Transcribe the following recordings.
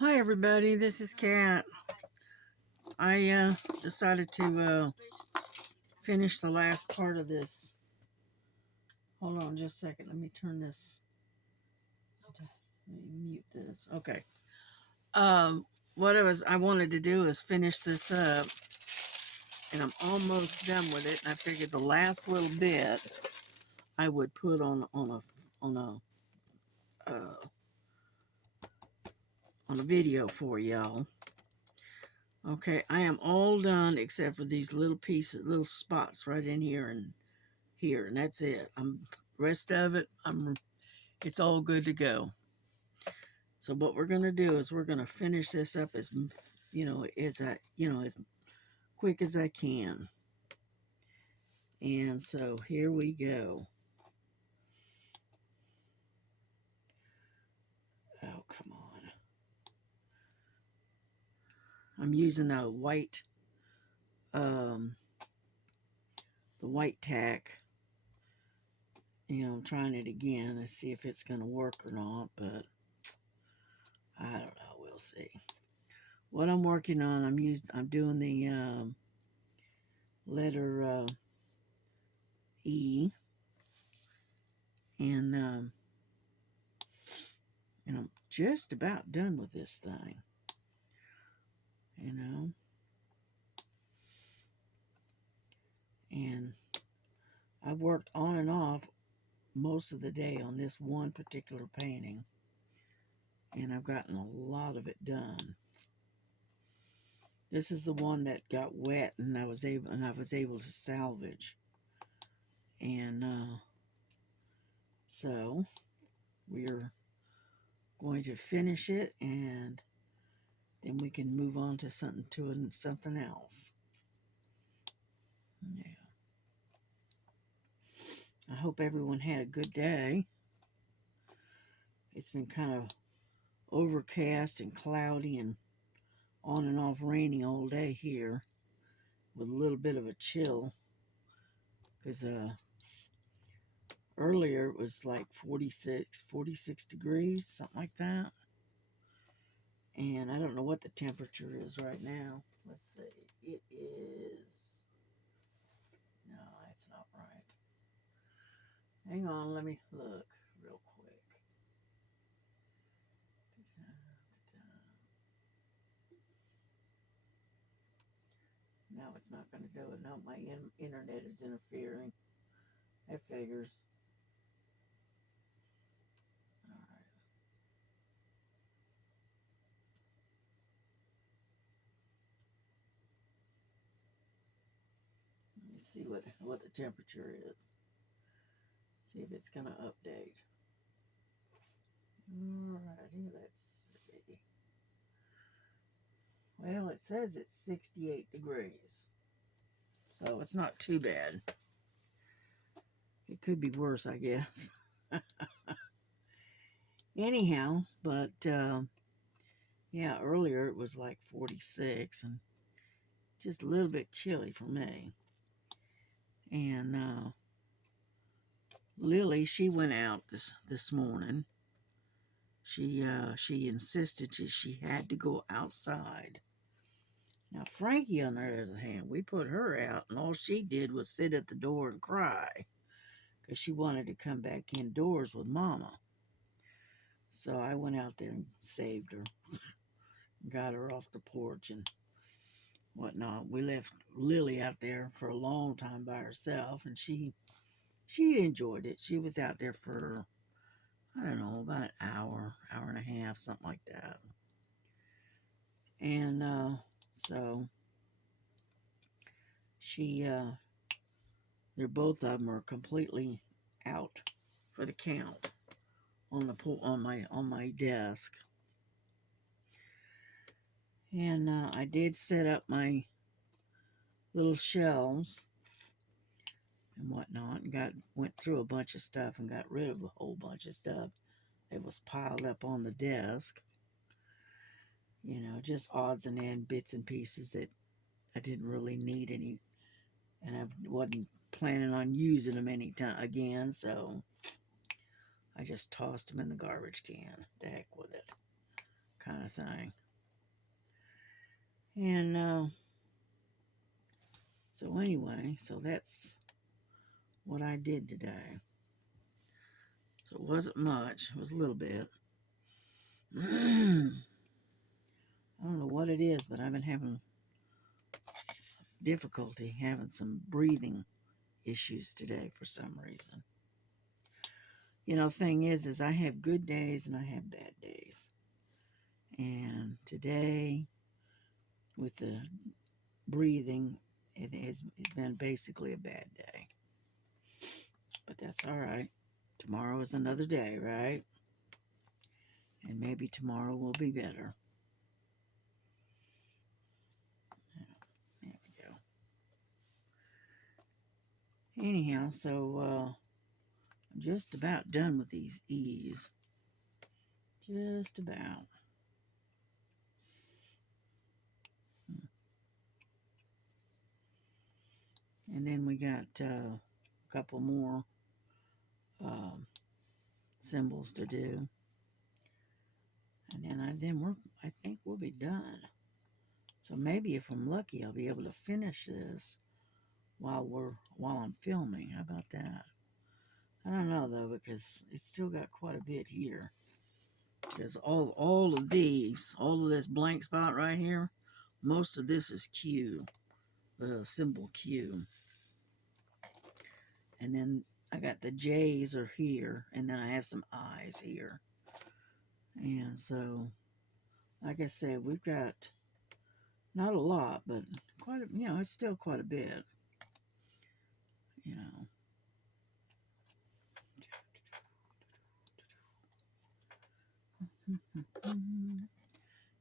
Hi everybody, this is Kat. I decided to finish the last part of this. Hold on just a second. Let me turn this. Let me mute this. Okay. What I wanted to do is finish this up, and I'm almost done with it. And I figured the last little bit I would put uh, on a video for y'all. Okay, I am all done except for these little pieces, little spots right in here and here, and that's it. Rest of it, it's all good to go. So what we're gonna do is we're gonna finish this up as as quick as I can. And so here we go. Oh, come on. I'm using um, the white tack. I'm trying it again to see if it's gonna work or not, but I don't know. We'll see. What I'm working on, I'm doing the letter E, and I'm just about done with this thing. And I've worked on and off most of the day on this one particular painting, and I've gotten a lot of it done. This is the one that got wet, and I was able to salvage. And so we're going to finish it, and then we can move on to something else. Yeah. I hope everyone had a good day. It's been kind of overcast and cloudy and on and off rainy all day here, with a little bit of a chill, because earlier it was like 46 degrees, something like that. And I don't know what the temperature is right now. Let's see. It is... No, that's not right. Hang on, let me look real quick. No, it's not going to do it. No, my internet is interfering. That figures. All right. Let me see what the temperature is. See if it's going to update. Alrighty, let's see. Well, it says it's 68 degrees. So it's not too bad. It could be worse, I guess. Anyhow, but yeah, earlier it was like 46 and just a little bit chilly for me. And Lily, she went out this morning. She insisted she had to go outside. Now Frankie, on the other hand, we put her out, and all she did was sit at the door and cry because she wanted to come back indoors with Mama. So I went out there and saved her, got her off the porch and whatnot. We left Lily out there for a long time by herself, and she enjoyed it. She was out there for, I don't know, about an hour and a half, something like that. And so they're both of them are completely out for the count on my desk. And I did set up my little shelves and whatnot, and went through a bunch of stuff and got rid of a whole bunch of stuff that was piled up on the desk. Just odds and ends, bits and pieces that I didn't really need any, and I wasn't planning on using them any time again, so I just tossed them in the garbage can. To heck with it. kind of thing. And so anyway, so that's what I did today. So it wasn't much. It was a little bit. I don't know what it is, but I've been having difficulty having some breathing issues today for some reason. You know, thing is I have good days and I have bad days. And today, with the breathing, it's been basically a bad day. But that's all right. Tomorrow is another day, right? And maybe tomorrow will be better. There we go. Anyhow, so I'm just about done with these E's. Just about. And then we got a couple more symbols to do. And then I think we'll be done. So maybe if I'm lucky, I'll be able to finish this while I'm filming. How about that? I don't know though, because it's still got quite a bit here. Because all of this blank spot right here, most of this is Q, the symbol Q. And then I got the J's are here, and then I have some I's here. And so, like I said, we've got not a lot, but quite a, it's still quite a bit. You know.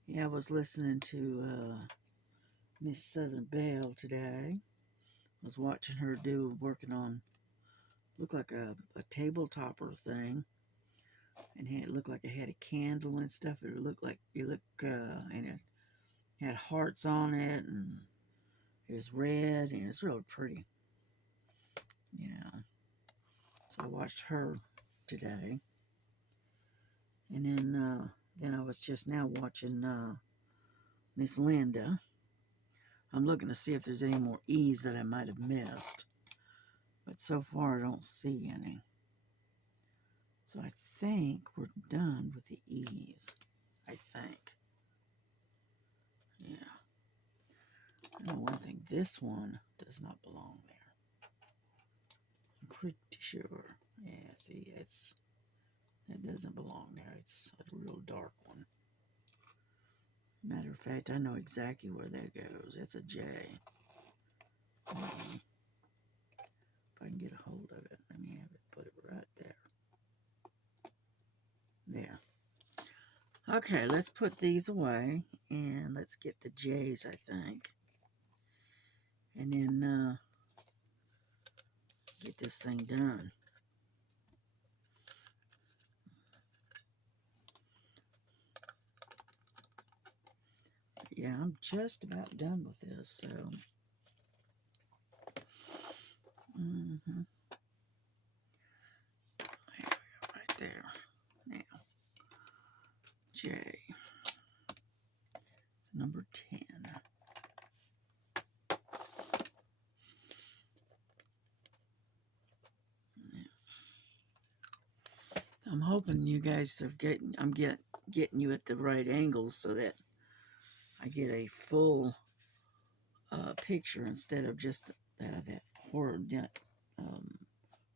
Yeah, I was listening to Miss Southern Belle today. I was watching her working on, looked like a tabletopper thing. And it looked like it had a candle and stuff. And it had hearts on it, and it was red, and it's really pretty. You know. So I watched her today. And then I was just now watching Miss Linda. I'm looking to see if there's any more E's that I might have missed. But so far, I don't see any. So I think we're done with the E's. I think. Yeah. I know one thing. This one does not belong there. I'm pretty sure. Yeah, see, that doesn't belong there. It's a real dark one. Matter of fact, I know exactly where that goes. It's a J. If I can get a hold of it, let me have it, put it right there. There. Okay, let's put these away, and let's get the J's, I think. And then get this thing done. Yeah, I'm just about done with this, so. Right there. Now, J. It's number 10. I'm hoping you guys are getting you at the right angle so that I get a full picture instead of just that horrid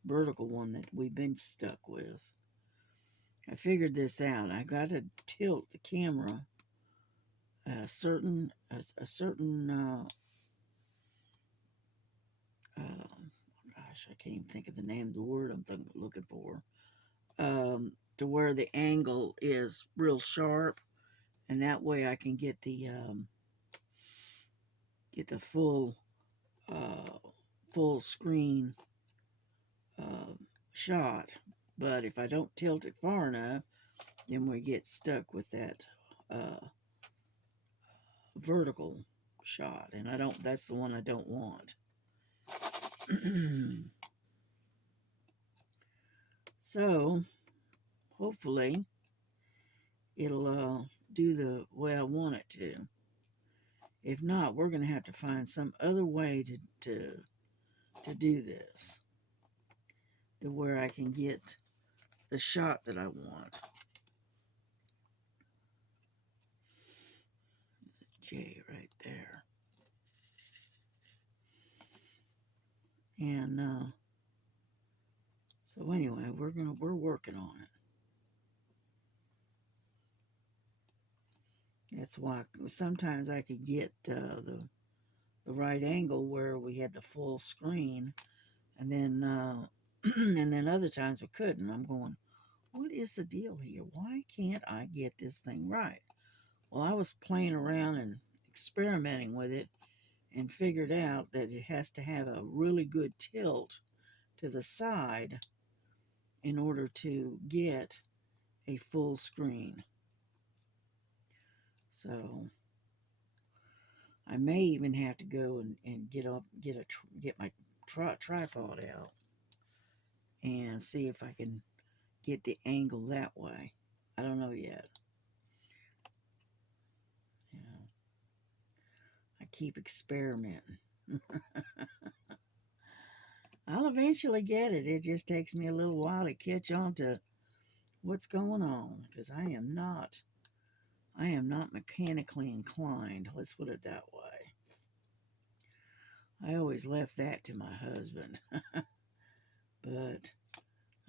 vertical one that we've been stuck with. I figured this out. I got to tilt the camera a certain gosh, I can't even think of the name of the word I'm looking for. To where the angle is real sharp, and that way I can get the full screen shot. But if I don't tilt it far enough, then we get stuck with that vertical shot, and that's the one I don't want. So hopefully it'll do the way I want it to. If not, we're going to have to find some other way to do this, to where I can get the shot that I want. There's a J right there. And so anyway, we're working on it. That's why sometimes I could get the right angle where we had the full screen, and then and then other times we couldn't. I'm going, what is the deal here? Why can't I get this thing right? Well, I was playing around and experimenting with it and figured out that it has to have a really good tilt to the side in order to get a full screen. So I may even have to go and get my tripod out and see if I can get the angle that way. I don't know yet. Yeah. I keep experimenting. I'll eventually get it. It just takes me a little while to catch on to what's going on, because I am not mechanically inclined. Let's put it that way. I always left that to my husband. But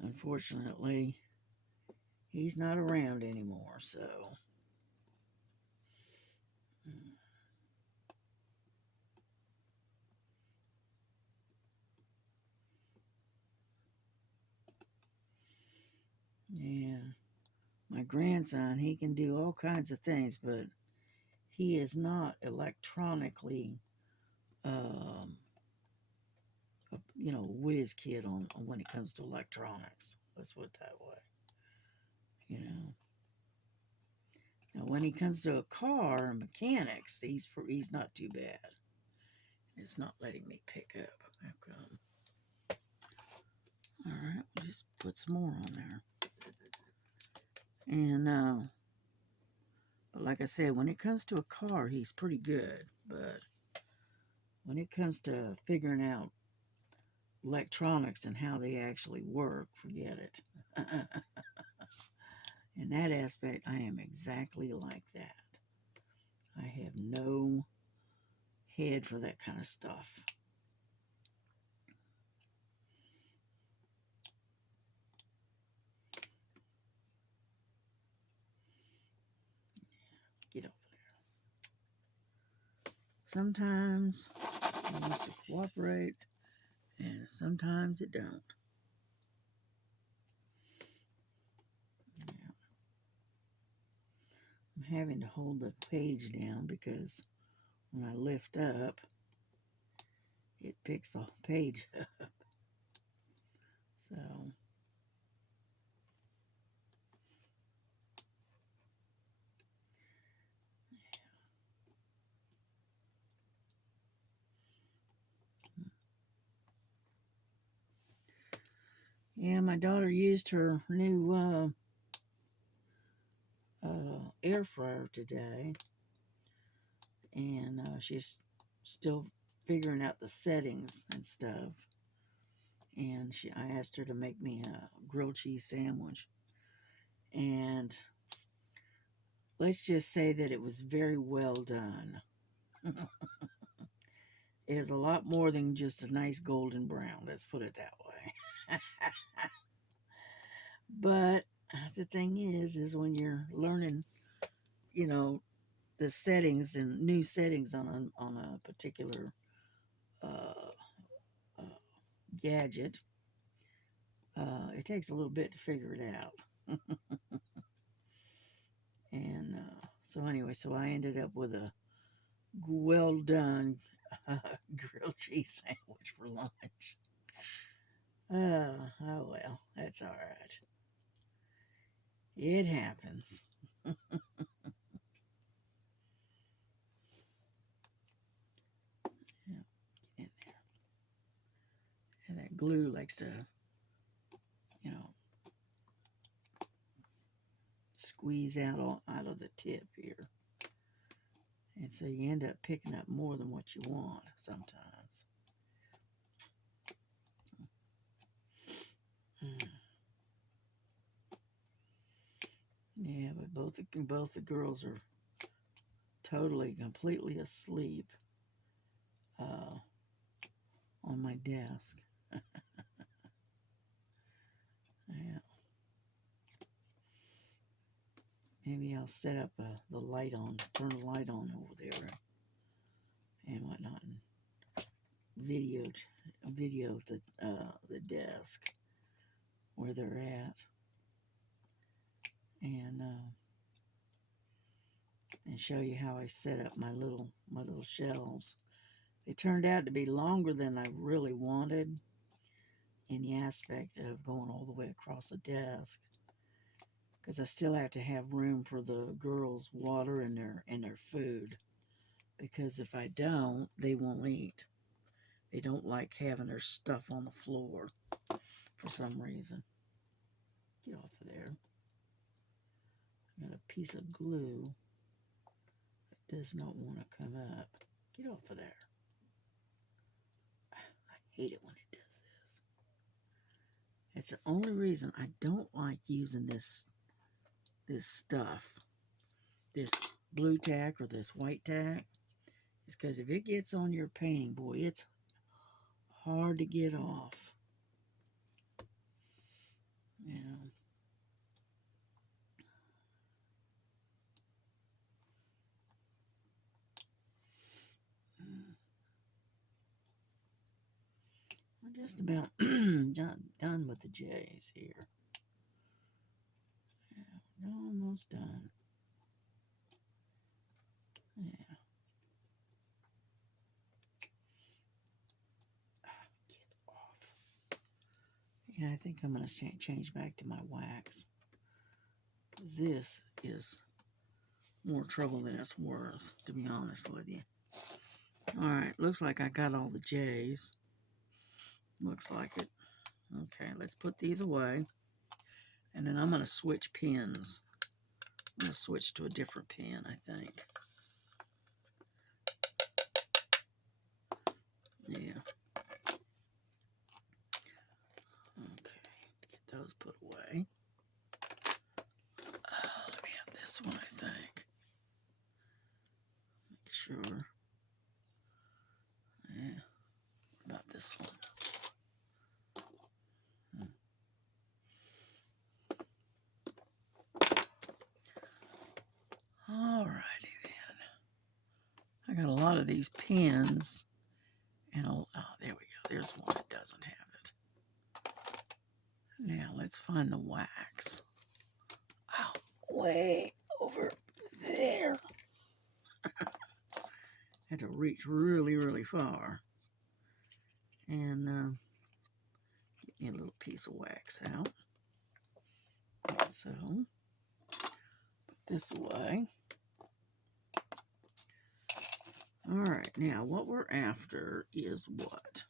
unfortunately, he's not around anymore, so yeah. My grandson, he can do all kinds of things, but he is not electronically whiz kid on when it comes to electronics. Let's put it that way. You know. Now, when he comes to a car and mechanics, he's not too bad. It's not letting me pick up. How come? All right, we'll just put some more on there. And like I said, when it comes to a car, he's pretty good. But when it comes to figuring out electronics and how they actually work, forget it. In that aspect, I am exactly like that. I have no head for that kind of stuff. Get over there. Sometimes it wants to cooperate, and sometimes it don't. Yeah. I'm having to hold the page down because when I lift up, it picks the page up. So yeah, my daughter used her new air fryer today, and she's still figuring out the settings and stuff. And I asked her to make me a grilled cheese sandwich, and let's just say that it was very well done. It is a lot more than just a nice golden brown. Let's put it that way. But the thing is when you're learning, the settings and new settings on a particular uh, uh, gadget, it takes a little bit to figure it out. And so anyway, so I ended up with a well done grilled cheese sandwich for lunch. Oh well, that's all right. It happens. Yeah, get in there. And that glue likes to, you know, squeeze out of the tip here. And so you end up picking up more than what you want sometimes. Yeah, but both the girls are totally, completely asleep on my desk. Yeah. Maybe I'll set up the light on, turn the light on over there and whatnot, and video the desk where they're at, and show you how I set up my little shelves. They turned out to be longer than I really wanted in the aspect of going all the way across the desk, because I still have to have room for the girls' water and their food, because if I don't, they won't eat. They don't like having their stuff on the floor for some reason. Get off of there. I got a piece of glue that does not want to come up. Get off of there. I hate it when it does this. It's the only reason I don't like using this stuff, this blue tack or this white tack, is because if it gets on your painting, boy, it's hard to get off. Yeah. We're just about done with the J's here. Yeah, we're almost done. Yeah. Get off. Yeah, I think I'm going to change back to my wax. This is more trouble than it's worth, to be honest with you. Alright, looks like I got all the J's. Looks like it. Okay, let's put these away. And then I'm going to switch pens. I'm going to switch to a different pen, I think. Yeah. Okay, get those put away. Let me have this one, I think. Make sure. Yeah. What about this one? Alrighty then. I got a lot of these pens, and oh, there we go. There's one that doesn't have it. Now let's find the wax. Oh, way over there. Had to reach really, really far, and get me a little piece of wax out. Like so. Put this away. Alright, now what we're after is what?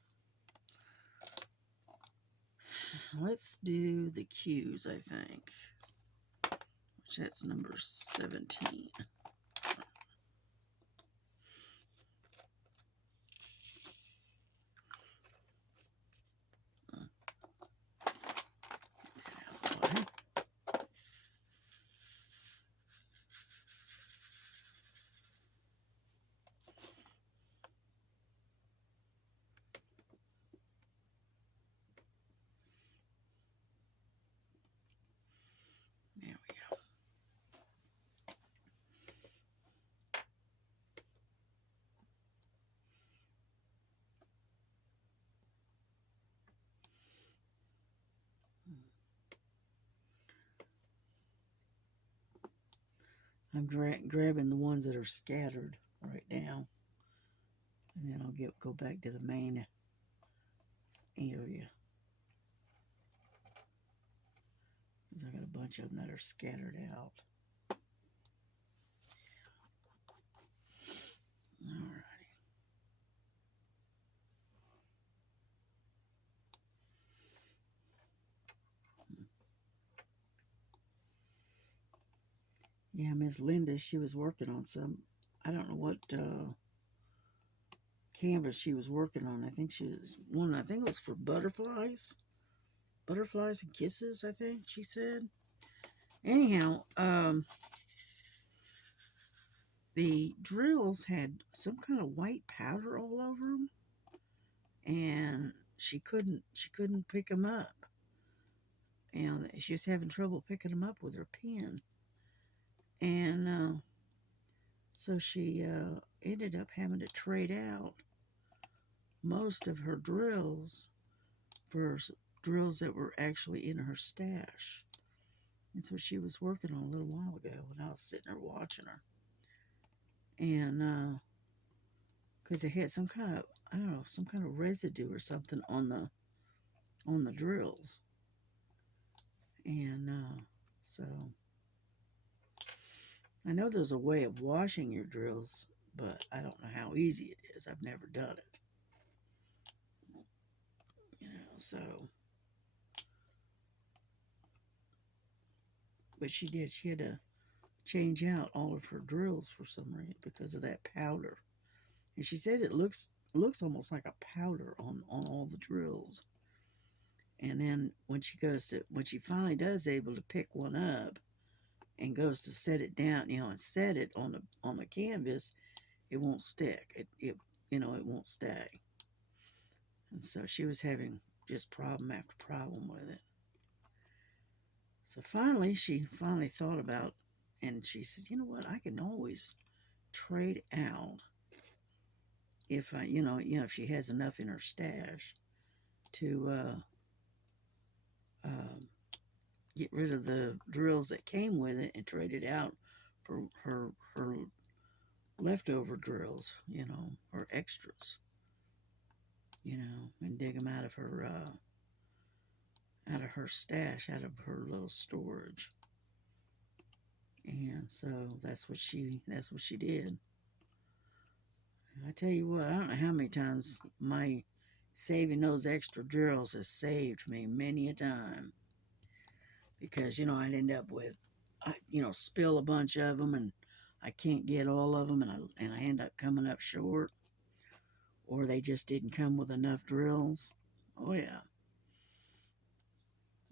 Let's do the Q's, I think. Which that's number 17. There we go. I'm grabbing the ones that are scattered right now, and then I'll go back to the main area, because I got a bunch of them that are scattered out. Alrighty. Yeah, Miss Linda, she was working on some, I don't know what canvas she was working on. I think she was one, I think it was for butterflies. Butterflies and kisses, I think she said. Anyhow, the drills had some kind of white powder all over them, and she couldn't pick them up. And she was having trouble picking them up with her pen. And so she ended up having to trade out most of her drills for drills that were actually in her stash. That's what she was working on a little while ago when I was sitting there watching her. And because it had some kind of, I don't know, some kind of residue or something on the drills. And so I know there's a way of washing your drills, but I don't know how easy it is. I've never done it. So, but she did. She had to change out all of her drills for some reason because of that powder. And she said it looks almost like a powder on all the drills. And then when she finally does able to pick one up and goes to set it down, and set it on the canvas, it won't stick. It won't stay. And so she was having just problem after problem with it. So finally, she thought about, and she said, "You know what? I can always trade out if if she has enough in her stash to get rid of the drills that came with it and trade it out for her leftover drills, or extras, and dig them out of her stash, out of her little storage." And so that's what she did. I tell you what, I don't know how many times my saving those extra drills has saved me many a time, because I'd end up with, spill a bunch of them, and I can't get all of them, and I end up coming up short, or they just didn't come with enough drills. Oh yeah,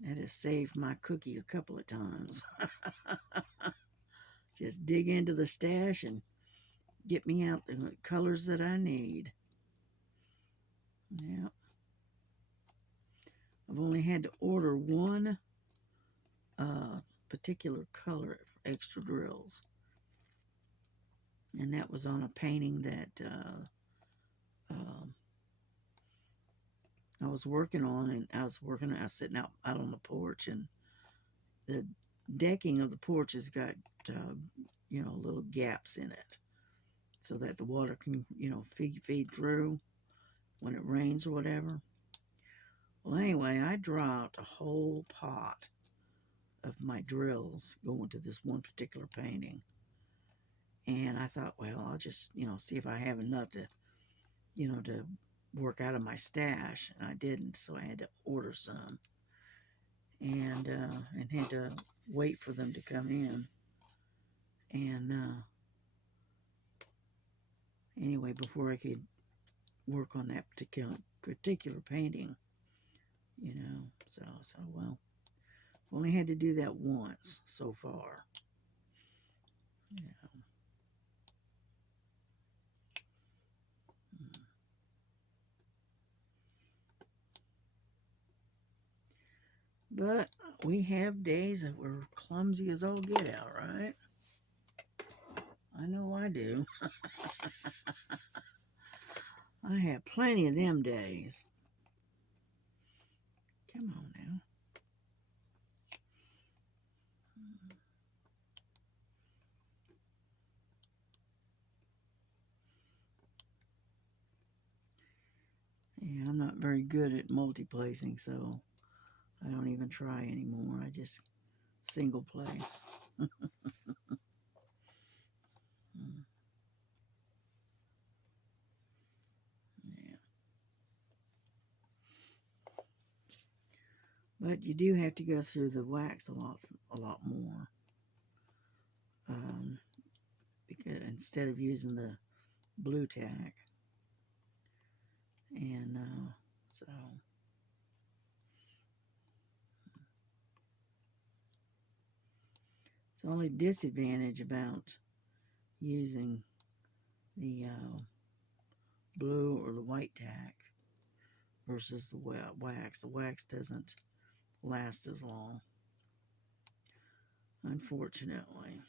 that has saved my cookie a couple of times. Just dig into the stash and get me out the colors that I need. Yeah, I've only had to order one particular color for extra drills, and that was on a painting that um, I was working on, and I was sitting out on the porch, and the decking of the porch has got little gaps in it, so that the water can feed through when it rains or whatever. Well, anyway, I dropped a whole pot of my drills going to this one particular painting, and I thought, well, I'll just see if I have enough to work out of my stash, and I didn't, so I had to order some, and had to wait for them to come in. And anyway, before I could work on that particular painting, so well, only had to do that once so far. Yeah. But we have days that we're clumsy as all get out, right? I know I do. I have plenty of them days. Come on now. Yeah, I'm not very good at multi-placing, so I don't even try anymore. I just single place. Mm, yeah. But you do have to go through the wax a lot more. instead of using the blue tack. And so it's the only disadvantage about using the blue or the white tack versus the wax. The wax doesn't last as long, unfortunately.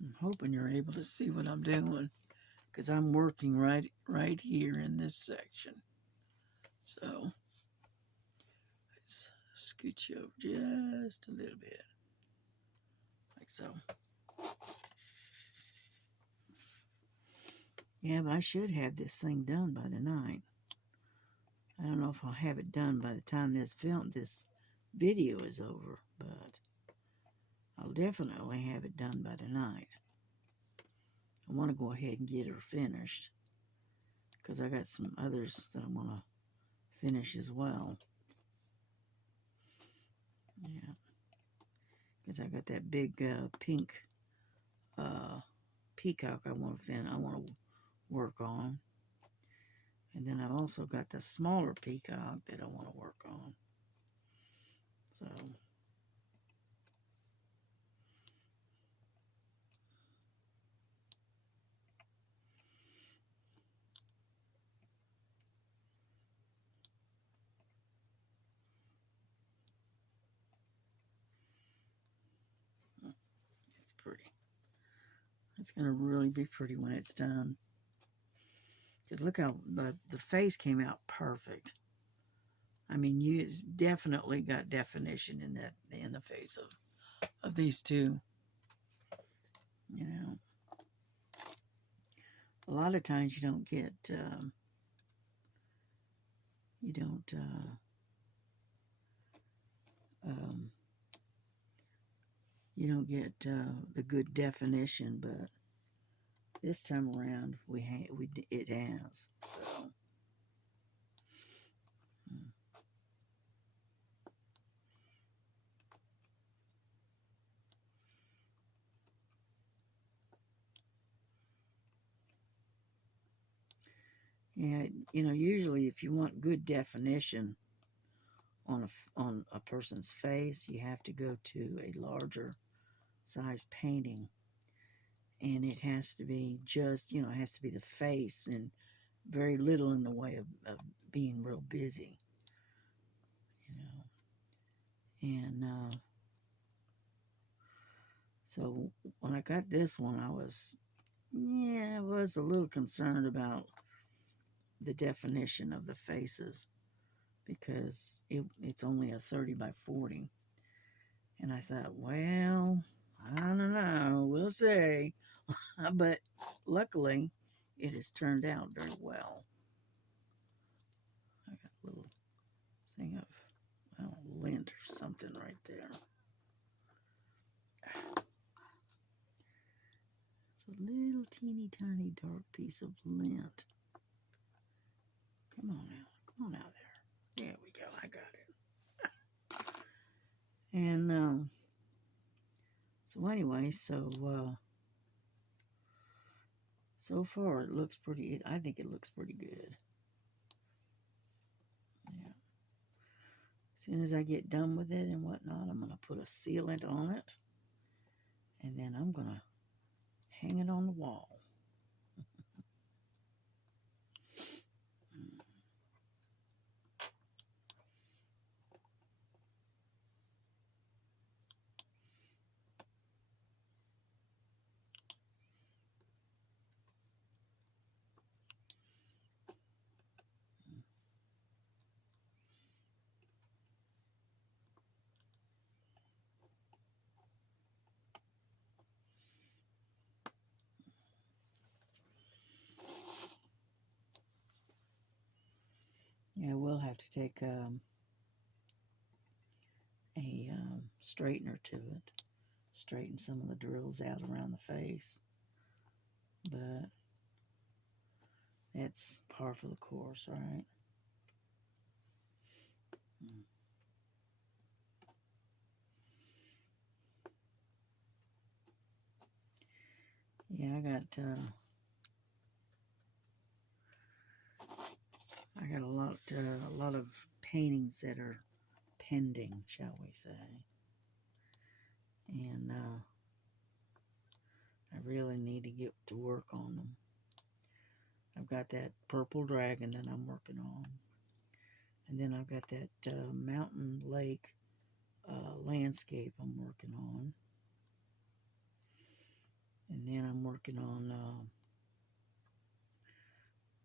I'm hoping you're able to see what I'm doing, because I'm working right here in this section. So let's scoot you over just a little bit, like so. Yeah, but I should have this thing done by tonight. I don't know if I'll have it done by the time this video is over, but I'll definitely have it done by tonight. I want to go ahead and get her finished, because I got some others that I want to finish as well. Yeah, because I got that big pink peacock I want to work on, and then I've also got the smaller peacock that I want to work on. So it's pretty. It's going to really be pretty when it's done. Because look how the face came out perfect. I mean, you definitely got definition in the face of these two. You know, a lot of times you don't get the good definition, but this time around it has. So. Yeah, usually if you want good definition on a person's face, you have to go to a larger size painting, and it has to be just, it has to be the face and very little in the way of being real busy, and so when I got this one, I was a little concerned about the definition of the faces, because it's only a 30 by 40, and I thought, well, I don't know, we'll see. But luckily it has turned out very well. I got a little thing of, lint or something right there. It's a little teeny tiny dark piece of lint. Come on out there. There we go, I got it. And so anyway, so far it looks pretty, I think it looks pretty good. Yeah. As soon as I get done with it and whatnot, I'm going to put a sealant on it, and then I'm going to hang it on the wall. Yeah, we'll have to take a straightener to it, straighten some of the drills out around the face. But That's par for the course, right? Yeah, I got a lot of paintings that are pending, shall we say, and I really need to get to work on them. I've got that purple dragon that I'm working on, and then I've got that mountain lake landscape I'm working on, and then I'm working on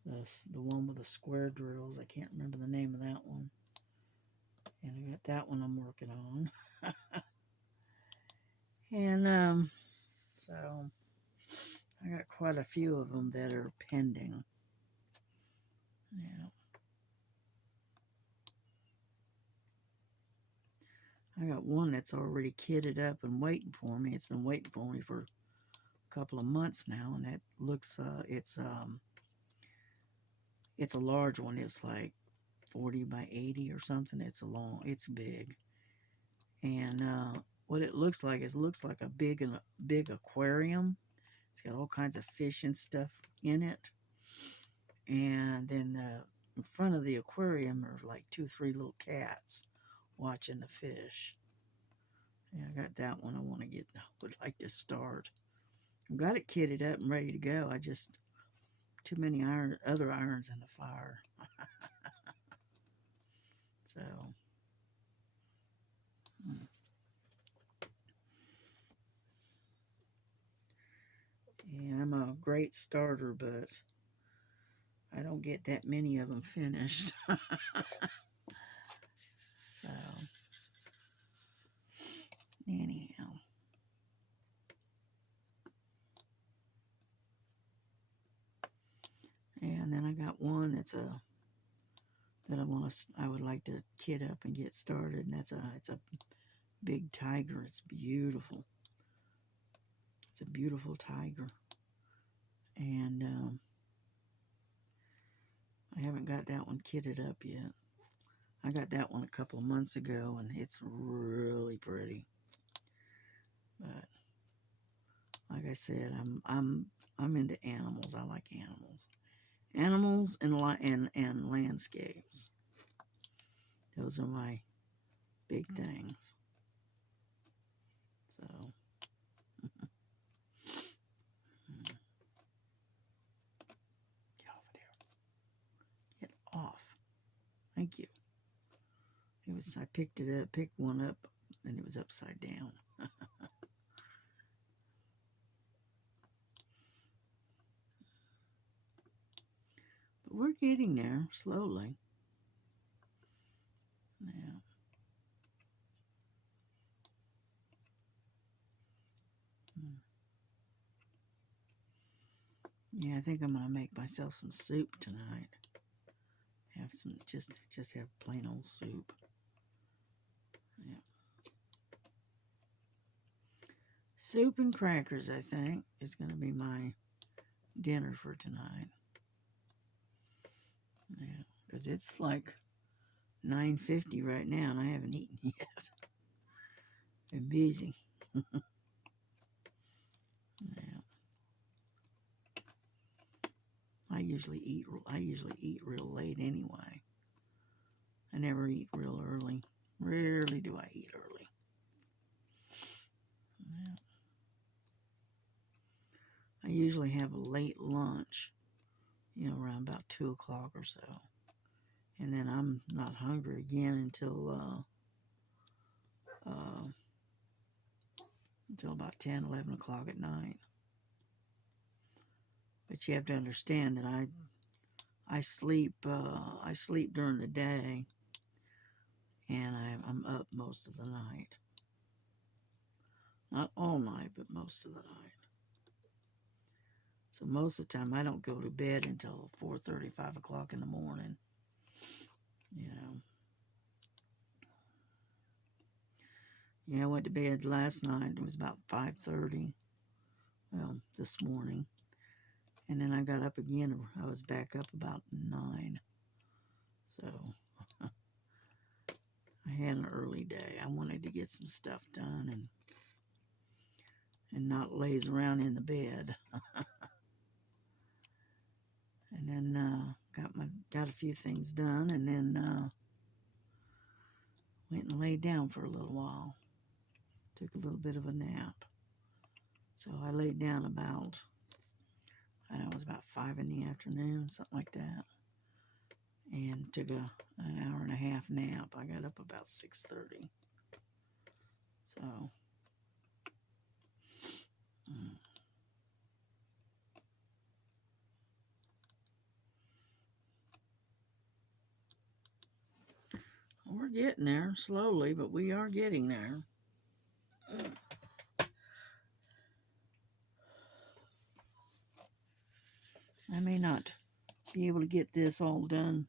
the one with the square drills. I can't remember the name of that one, and I got that one I'm working on, and so I got quite a few of them that are pending. Yeah. I got one that's already kitted up and waiting for me. It's been waiting for me for a couple of months now, and that looks it's a large one. It's like 40 by 80 or something. It's big, and what it looks like is looks like a big aquarium. It's got all kinds of fish and stuff in it, and then in front of the aquarium are like 2, 3 little cats watching the fish. Yeah, I got that one. Would like to start. I've got it kitted up and ready to go. I just too many other irons in the fire. So, yeah, I'm a great starter, but I don't get that many of them finished. So, anyhow. And then I got one I would like to kit up and get started, and it's a big tiger. It's beautiful. It's a beautiful tiger, and I haven't got that one kitted up yet. I got that one a couple of months ago, and it's really pretty. But like I said, I'm into animals. I like animals and landscapes. Those are my big things. So. Get over there. Get off. Thank you. I picked one up, and it was upside down. But we're getting there slowly. Yeah. Yeah, I think I'm gonna make myself some soup tonight. Have some just have plain old soup. Yeah. Soup and crackers, I think, is gonna be my dinner for tonight. Yeah, because it's like 9:50 right now, and I haven't eaten yet. Been busy. Yeah. I usually eat real late anyway. I never eat real early. Rarely do I eat early. Yeah. I usually have a late lunch, around about 2 o'clock or so. And then I'm not hungry again until about 10, 11 o'clock at night. But you have to understand that I sleep during the day, and I'm up most of the night. Not all night, but most of the night. So most of the time I don't go to bed until 4:30, 5 o'clock in the morning. You know. Yeah, I went to bed last night. It was about 5:30. Well, this morning. And then I got up again. I was back up about 9. So I had an early day. I wanted to get some stuff done and not laze around in the bed. And then got a few things done, and then went and laid down for a little while. Took a little bit of a nap. So I laid down about, I don't know, it was about 5 in the afternoon, something like that. And took an hour and a half nap. I got up about 6:30. So, we're getting there slowly, but we are getting there. I may not be able to get this all done,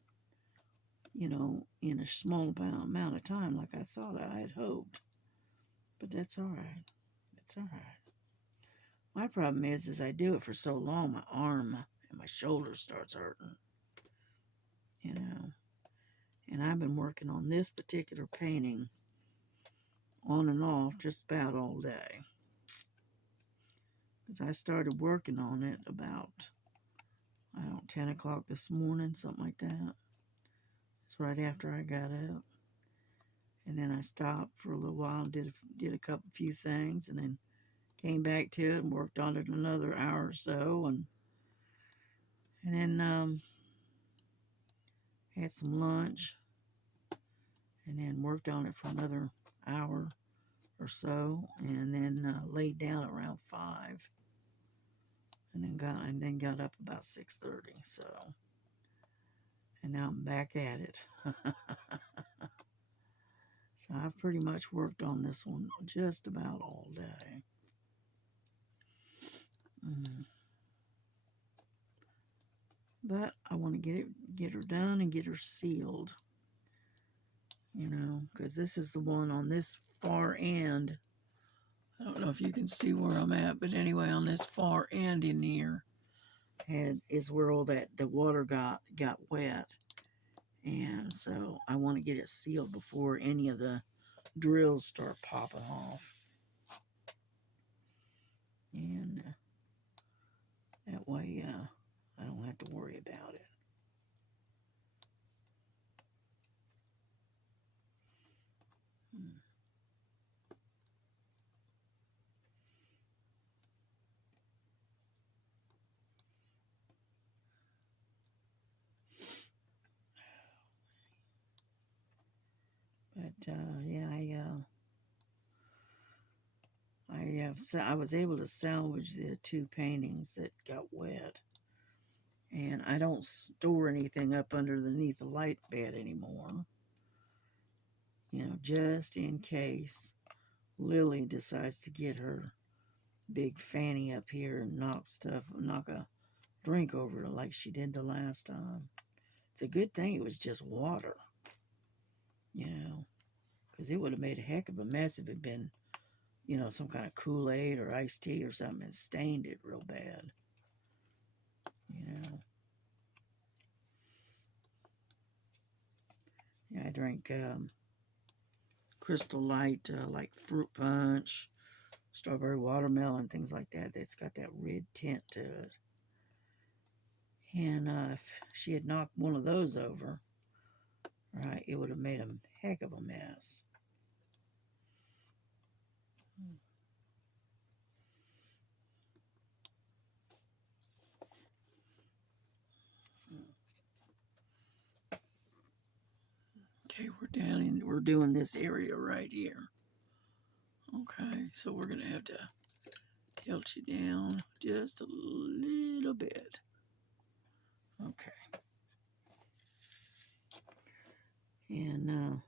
in a small amount of time like I thought I had hoped. But that's all right. It's all right. My problem is I do it for so long, my arm and my shoulder starts hurting. And I've been working on this particular painting on and off just about all day. Because I started working on it about, 10 o'clock this morning, something like that. It's right after I got up. And then I stopped for a little while and did a few things, and then came back to it and worked on it another hour or so, and then had some lunch, and then worked on it for another hour or so, and then laid down around 5, and then got up about 6:30. So, and now I'm back at it. So I've pretty much worked on this one just about all day. But I want to get her done and get her sealed. Because this is the one on this far end. I don't know if you can see where I'm at, but anyway, on this far end in here is where all the water got wet. And so I want to get it sealed before any of the drills start popping off. And that way I don't have to worry about it. But I was able to salvage the 2 paintings that got wet. And I don't store anything up underneath the light bed anymore. Just in case Lily decides to get her big fanny up here and knock a drink over it like she did the last time. It's a good thing it was just water, because it would have made a heck of a mess if it had been, some kind of Kool-Aid or iced tea or something and stained it real bad. Yeah, I drank Crystal Light, like fruit punch, strawberry watermelon, things like that. That's got that red tint to it. And if she had knocked one of those over, right, it would have made a heck of a mess. Okay, we're doing this area right here. Okay, so we're gonna have to tilt you down just a little bit. Okay. And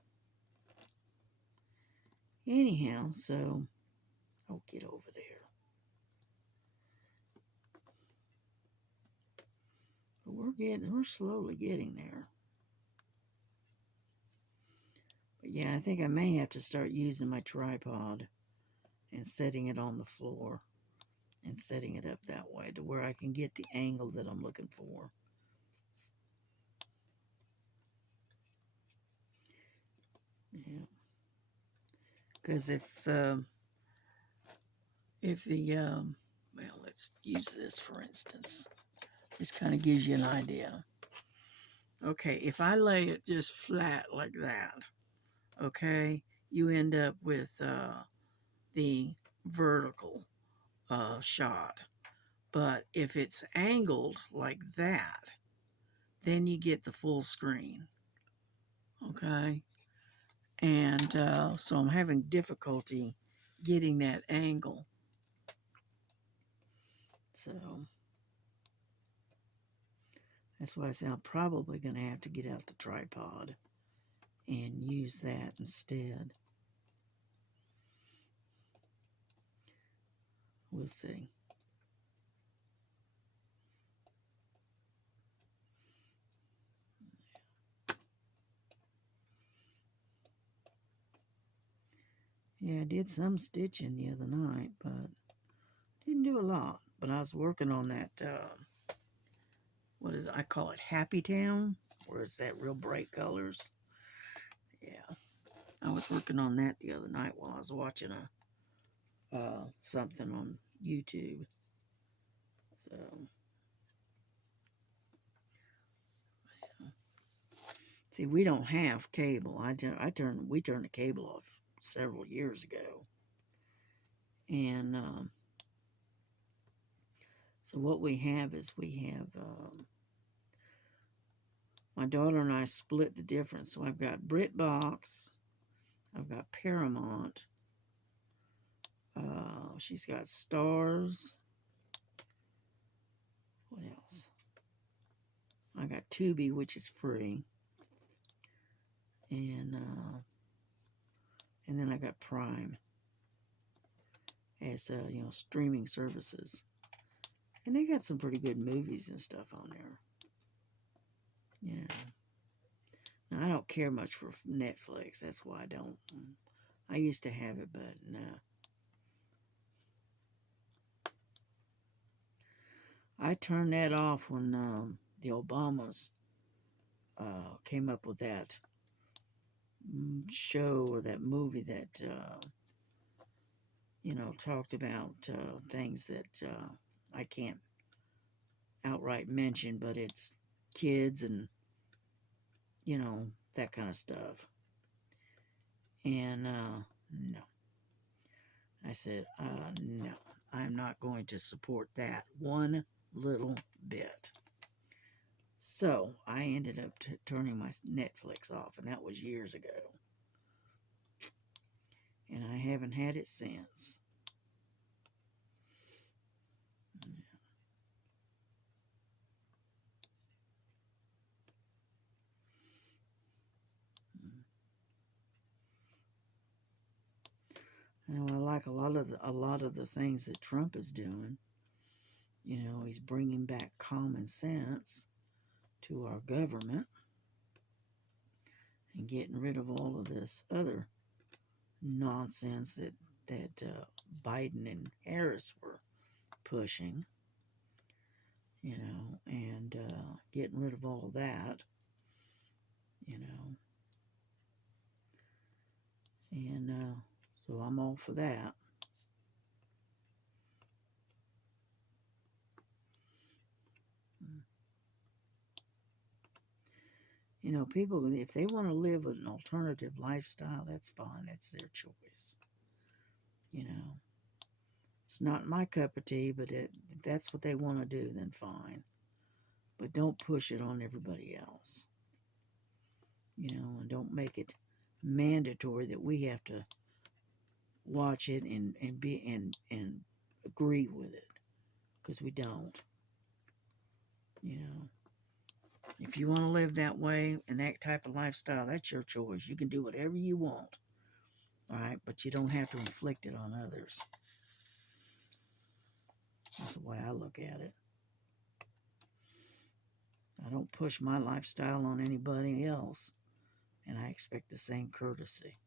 anyhow, so I'll get over there. But we're slowly getting there. But yeah, I think I may have to start using my tripod and setting it on the floor and setting it up that way to where I can get the angle that I'm looking for. Yeah. Because if the well, let's use this for instance. This kind of gives you an idea. Okay, if I lay it just flat like that, okay, you end up with the vertical shot. But if it's angled like that, then you get the full screen. Okay, and so I'm having difficulty getting that angle. So that's why I say I'm probably going to have to get out the tripod and use that instead. We'll see. Yeah, I did some stitching the other night, but didn't do a lot. But I was working on that, what is it? I call it Happy Town, where it's that real bright colors. Yeah, I was working on that the other night while I was watching something on YouTube. So, yeah. See, we don't have cable. We turned the cable off several years ago, and so what we have is my daughter and I split the difference. So I've got BritBox, I've got Paramount, she's got Stars. What else? I got Tubi, which is free, and then I got Prime as streaming services, and they got some pretty good movies and stuff on there. Yeah. Now I don't care much for Netflix. That's why I don't. I used to have it, but no. I turned that off when the Obamas came up with that show or that movie that talked about things that I can't outright mention, but it's kids and that kind of stuff. And no, I said no, I'm not going to support that one little bit. So I ended up turning my Netflix off, and that was years ago. And I haven't had it since. I like a lot of the things that Trump is doing. He's bringing back common sense to our government and getting rid of all of this other nonsense that Biden and Harris were pushing. And getting rid of all of that. And so I'm all for that. People, if they want to live an alternative lifestyle, that's fine. That's their choice. It's not my cup of tea, but if that's what they want to do, then fine. But don't push it on everybody else. And don't make it mandatory that we have to watch it and agree with it, because we don't. If you want to live that way and that type of lifestyle, that's your choice. You can do whatever you want, all right? But you don't have to inflict it on others. That's the way I look at it. I don't push my lifestyle on anybody else, and I expect the same courtesy.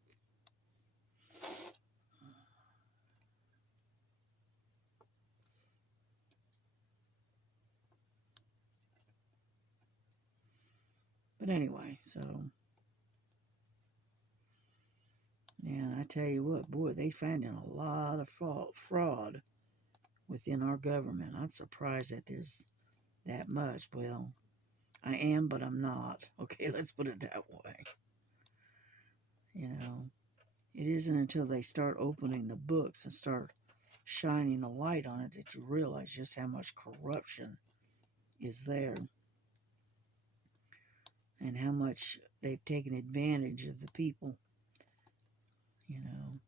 But anyway, so, and I tell you what, boy, they finding a lot of fraud within our government. I'm surprised that there's that much. Well, I am, but I'm not. Okay, let's put it that way. You know, it isn't until they start opening the books and start shining a light on it that you realize just how much corruption is there and how much they've taken advantage of the people, you know.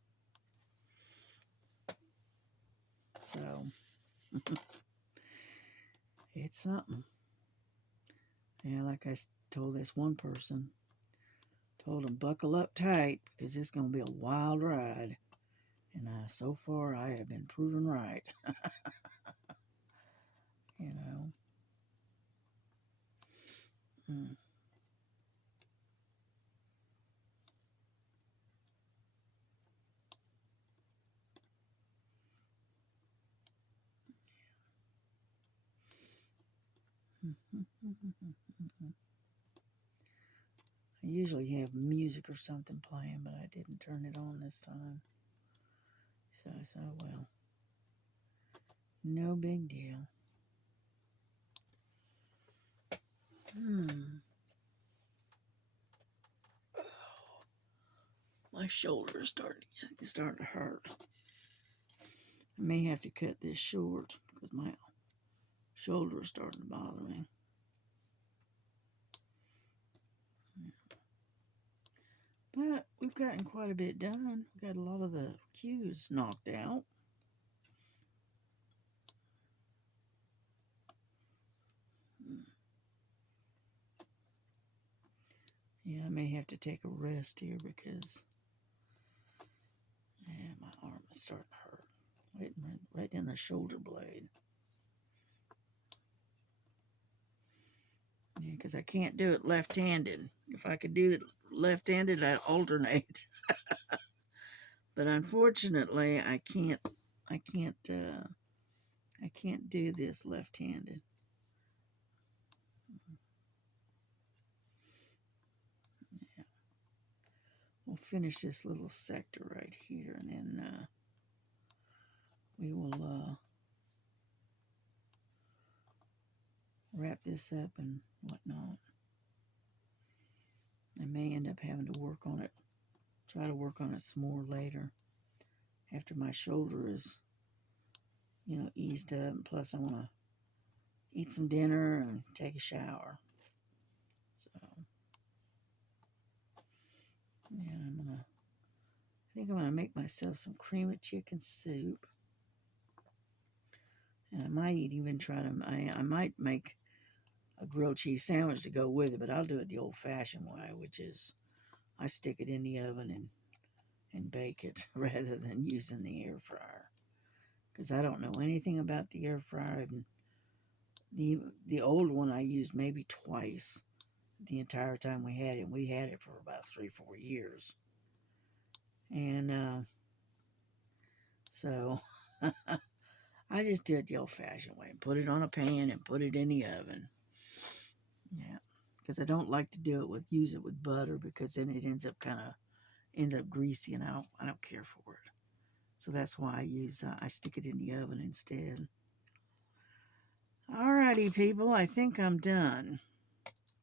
So, it's something. Yeah, like I told this one person, told them buckle up tight because it's going to be a wild ride. And so far, I have been proven right. You know. Mm. I usually have music or something playing, but I didn't turn it on this time. So I thought, well, no big deal. My shoulder is starting to hurt. I may have to cut this short because my shoulder is starting to bother me. But we've gotten quite a bit done. We got a lot of the cues knocked out. Yeah, I may have to take a rest here because my arm is starting to hurt. Right in the shoulder blade. Yeah, because I can't do it left-handed. If I could do it left-handed, I'd alternate. But unfortunately, I can't do this left-handed. Yeah. We'll finish this little sector right here, and then we will wrap this up and whatnot. I may end up having to work on it, try to work on it some more later after my shoulder is, eased up. And plus, I want to eat some dinner and take a shower. So, yeah, I think I'm gonna make myself some cream of chicken soup, and I might even try to. I might make a grilled cheese sandwich to go with it, but I'll do it the old-fashioned way, which is I stick it in the oven and bake it rather than using the air fryer, because I don't know anything about the air fryer. The old one I used maybe twice the entire time we had it. And we had it for about 3-4 years, and so I just do it the old-fashioned way. Put it on a pan and put it in the oven. Yeah, because I don't like to use it with butter, because then it ends up greasy, and I don't care for it. So that's why I stick it in the oven instead. Alrighty, people, I think I'm done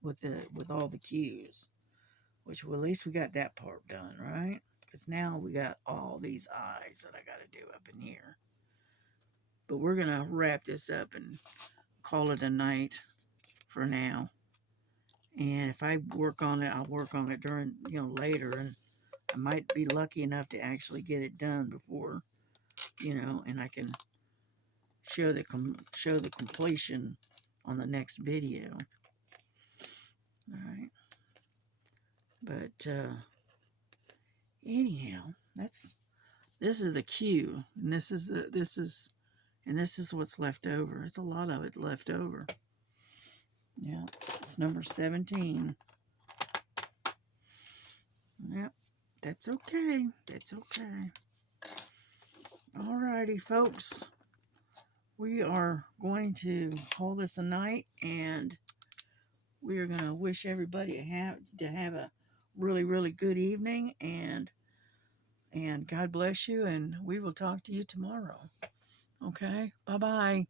with all the cues. Which, well, at least we got that part done, right? Because now we got all these eyes that I got to do up in here. But we're gonna wrap this up and call it a night for now. And if I work on it, I'll work on it during, later, and I might be lucky enough to actually get it done before, and I can show the completion on the next video. All right. But anyhow, this is the cue, and this is what's left over. It's a lot of it left over. Yeah, it's number 17. Yep, that's okay. That's okay. Alrighty, folks. We are going to call this a night, and we are going to wish everybody to have a really, really good evening, and God bless you, and we will talk to you tomorrow. Okay? Bye-bye.